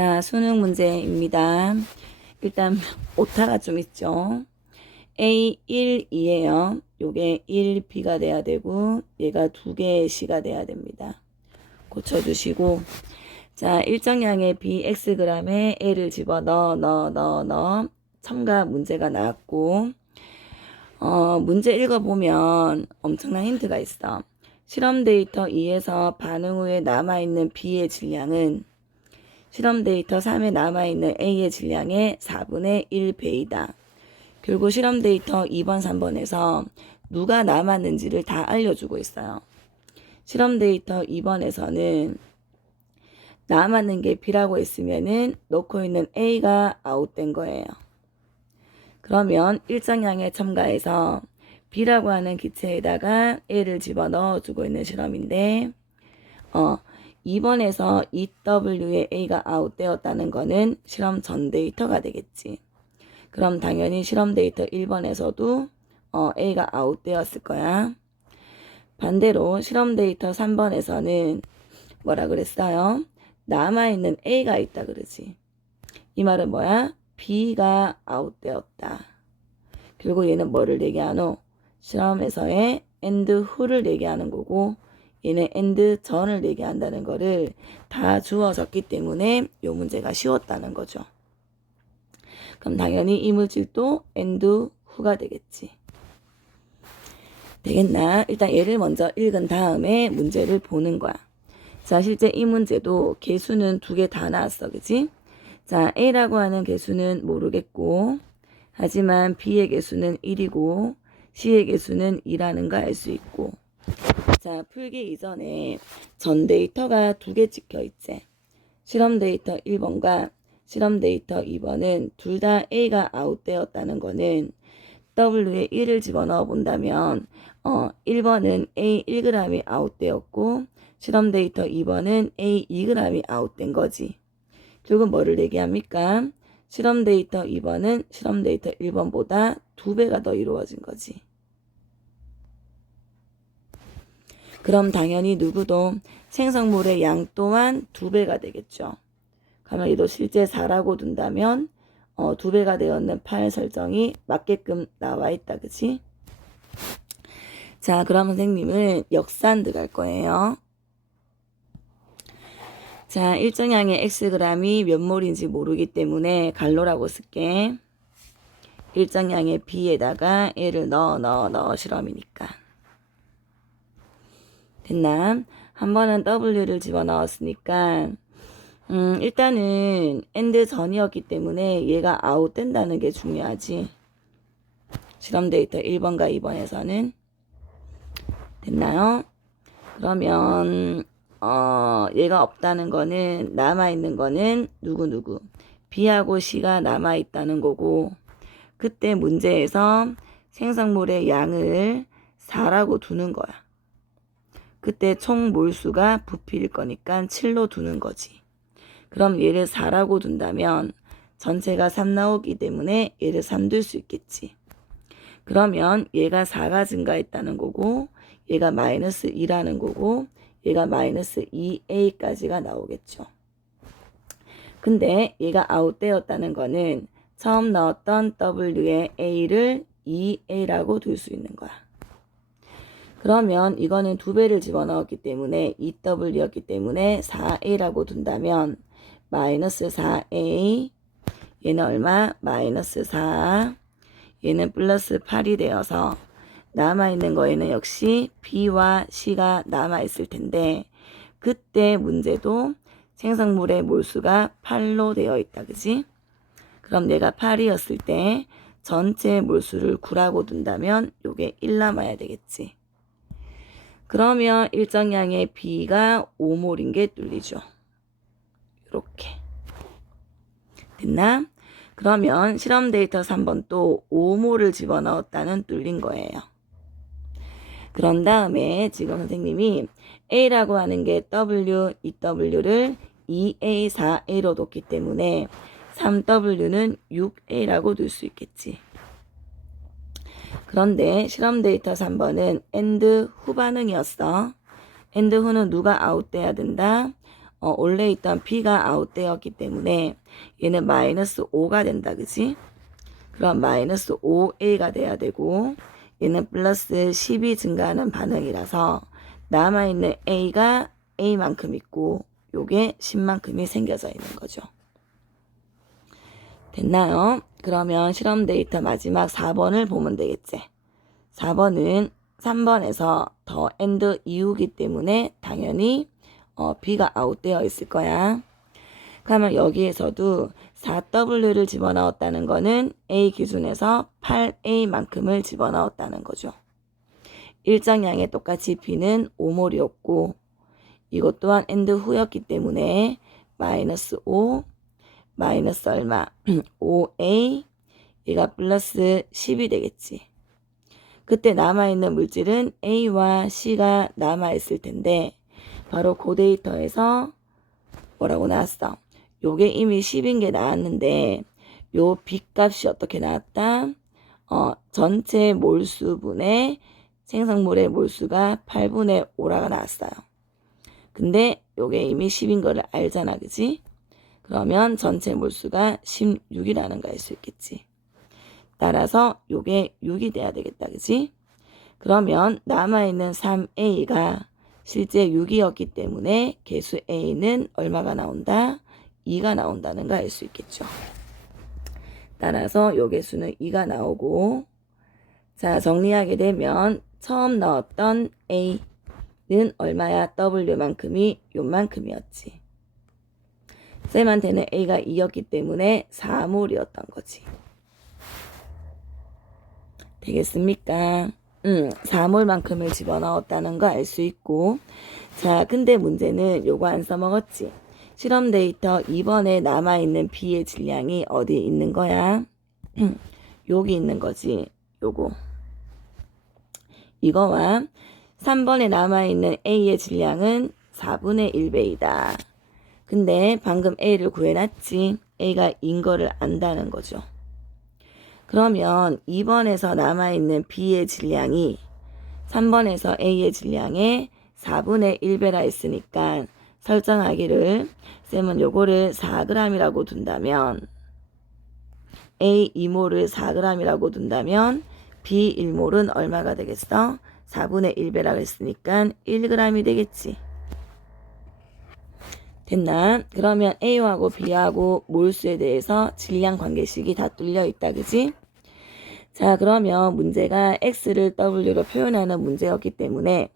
자, 수능 문제입니다. 일단 오타가 좀 있죠. A1, 2예요. 요게 1, B가 돼야 되고 얘가 2개의 C가 돼야 됩니다. 고쳐주시고 자, 일정량의 B, Xg에 A를 집어넣어 첨가 문제가 나왔고 문제 읽어보면 엄청난 힌트가 있어. 실험 데이터 2에서 반응 후에 남아있는 B의 질량은 실험 데이터 3에 남아있는 A의 질량의 4분의 1배이다. 결국 실험 데이터 2번, 3번에서 누가 남았는지를 다 알려주고 있어요. 실험 데이터 2번에서는 남았는 게 B라고 했으면은 넣고 있는 A가 아웃된 거예요. 그러면 일정량에 첨가해서 B라고 하는 기체에다가 A를 집어넣어 주고 있는 실험인데 2번에서 EW에 A가 아웃되었다는 거는 실험 전 데이터가 되겠지. 그럼 당연히 실험 데이터 1번에서도 A가 아웃되었을 거야. 반대로 실험 데이터 3번에서는 뭐라 그랬어요? 남아있는 A가 있다 그러지. 이 말은 뭐야? B가 아웃되었다. 결국 얘는 뭐를 얘기하노? 실험에서의 and who를 얘기하는 거고 얘는 and 전을 얘기한다는 거를 다 주어졌기 때문에 이 문제가 쉬웠다는 거죠. 그럼 당연히 이 물질도 and who가 되겠지. 되겠나? 일단 얘를 먼저 읽은 다음에 문제를 보는 거야. 자, 실제 이 문제도 개수는 2개 다 나왔어. 그치? 자, A라고 하는 개수는 모르겠고 하지만 B의 개수는 1이고 C의 개수는 2라는 거 알 수 있고 자, 풀기 이전에 전 데이터가 2개 찍혀 있지. 실험 데이터 1번과 실험 데이터 2번은 둘 다 A가 아웃되었다는 거는 W에 1을 집어넣어 본다면 1번은 A 1g이 아웃되었고 실험 데이터 2번은 A 2g이 아웃된 거지. 결국 뭐를 얘기합니까? 실험 데이터 2번은 실험 데이터 1번보다 2배가 더 이루어진 거지. 그럼 당연히 누구도 생성물의 양 또한 2배가 되겠죠. 그러면 얘도 실제 4라고 둔다면 2배가 되었는 8 설정이 맞게끔 나와 있다. 그치? 자, 그럼 선생님은 역산 들어갈 거예요. 자, 일정량의 Xg이 몇 몰인지 모르기 때문에 갈로라고 쓸게. 일정량의 B에다가 A를 넣어 실험이니까. 됐나? 한 번은 W를 집어넣었으니까 일단은 AND 전이었기 때문에 얘가 아웃된다는 게 중요하지. 실험 데이터 1번과 2번에서는 됐나요? 그러면 얘가 없다는 거는 남아있는 거는 누구 B하고 C가 남아있다는 거고 그때 문제에서 생성물의 양을 4라고 두는 거야. 그때 총 몰수가 부피일 거니까 7로 두는 거지. 그럼 얘를 4라고 둔다면 전체가 3 나오기 때문에 얘를 3 둘 수 있겠지. 그러면 얘가 4가 증가했다는 거고 얘가 마이너스 2라는 거고 얘가 마이너스 2a까지가 나오겠죠. 근데 얘가 아웃되었다는 거는 처음 넣었던 w의 a를 2a라고 둘 수 있는 거야. 그러면 이거는 2배를 집어넣었기 때문에 2w였기 때문에 4a라고 둔다면 마이너스 4a 얘는 얼마? 마이너스 4 얘는 플러스 8이 되어서 남아있는 거에는 역시 B와 C가 남아있을 텐데 그때 문제도 생성물의 몰수가 8로 되어 있다. 그지? 그럼 얘가 8이었을 때 전체 몰수를 9라고 둔다면 요게 1 남아야 되겠지. 그러면 일정량의 B가 5몰인 게 뚫리죠. 이렇게. 됐나? 그러면 실험 데이터 3번 또 5몰을 집어넣었다는 뚫린 거예요. 그런 다음에 지금 선생님이 A라고 하는 게 W, EW를 2A, 4A로 뒀기 때문에 3W는 6A라고 둘 수 있겠지. 그런데 실험 데이터 3번은 AND 후 반응이었어. AND 후는 누가 아웃돼야 된다? 원래 있던 B가 아웃되었기 때문에 얘는 마이너스 5가 된다. 그지? 그럼 마이너스 5A가 돼야 되고 얘는 플러스 10이 증가하는 반응이라서 남아있는 A가 A만큼 있고 요게 10만큼이 생겨져 있는 거죠. 됐나요? 그러면 실험 데이터 마지막 4번을 보면 되겠지. 4번은 3번에서 더 and 이후기 때문에 당연히 B가 아웃되어 있을 거야. 그러면 여기에서도 4W를 집어넣었다는 거는 A 기준에서 8A만큼을 집어넣었다는 거죠. 일정량에 똑같이 B는 5몰이었고 이것 또한 and 후였기 때문에 마이너스 5 마이너스 얼마? 5A 얘가 플러스 10이 되겠지. 그때 남아있는 물질은 A와 C가 남아있을 텐데 바로 그 데이터에서 뭐라고 나왔어? 요게 이미 10인 게 나왔는데 요 B값이 어떻게 나왔다? 전체 몰수분의 생성물의 몰수가 8분의 5라가 나왔어요. 근데 요게 이미 10인 거를 알잖아. 그지? 그러면 전체 몰수가 16이라는 거 알 수 있겠지. 따라서 요게 6이 돼야 되겠다. 그지? 그러면 남아있는 3A가 실제 6이었기 때문에 개수 A는 얼마가 나온다? 2가 나온다는 거 알 수 있겠죠. 따라서 요 개수는 2가 나오고 자 정리하게 되면 처음 넣었던 A는 얼마야? W만큼이 요만큼이었지. 쌤한테는 A가 2였기 때문에 4몰이었던 거지. 되겠습니까? 4몰만큼을 집어넣었다는 거 알 수 있고 자 근데 문제는 요거 안 써먹었지. 실험 데이터 2번에 남아있는 B의 질량이 어디에 있는 거야? 여기 있는 거지. 요거 이거와 3번에 남아있는 A의 질량은 4분의 1배이다. 근데 방금 A를 구해놨지. A가 인 거를 안다는 거죠. 그러면 2번에서 남아있는 B의 질량이 3번에서 A의 질량의 4분의 1배라 했으니까 설정하기를 쌤은 요거를 4g이라고 둔다면 A 2몰을 4g이라고 둔다면 B 1몰은 얼마가 되겠어? 4분의 1배라고 했으니까 1g이 되겠지. 됐나? 그러면 A하고 B하고 몰수에 대해서 질량 관계식이 다 뚫려 있다. 그지? 자 그러면 문제가 X를 W로 표현하는 문제였기 때문에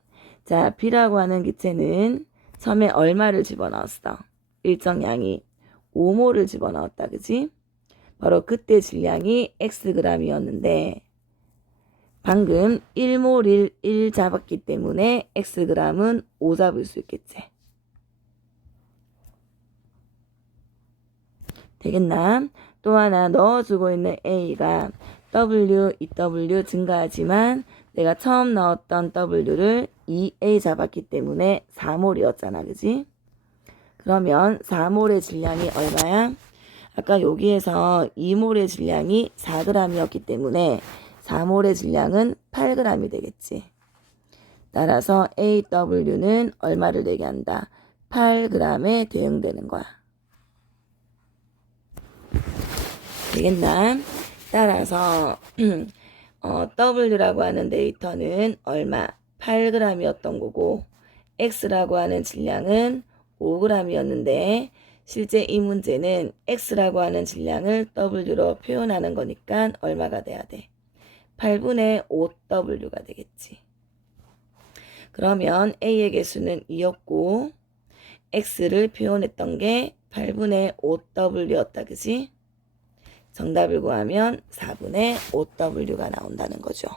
자 B라고 하는 기체는 처음에 얼마를 집어넣었어? 일정량이 5몰을 집어넣었다. 그지? 바로 그때 질량이 Xg이었는데 방금 1몰 1 잡았기 때문에 Xg은 5 잡을 수 있겠지. 되겠나? 또 하나 넣어주고 있는 A가 W, 2W 증가하지만 내가 처음 넣었던 W를 2A 잡았기 때문에 4몰이었잖아. 그지? 그러면 4몰의 질량이 얼마야? 아까 여기에서 2몰의 질량이 4g이었기 때문에 4몰의 질량은 8g이 되겠지. 따라서 AW는 얼마를 되게 한다? 8g에 대응되는 거야. 되겠나? 따라서 W라고 하는 데이터는 얼마? 8g이었던 거고 X라고 하는 질량은 5g이었는데 실제 이 문제는 X라고 하는 질량을 W로 표현하는 거니까 얼마가 돼야 돼? 8분의 5W가 되겠지. 그러면 A의 개수는 2였고 X를 표현했던 게 8분의 5W였다. 그지? 정답을 구하면 4분의 5W가 나온다는 거죠.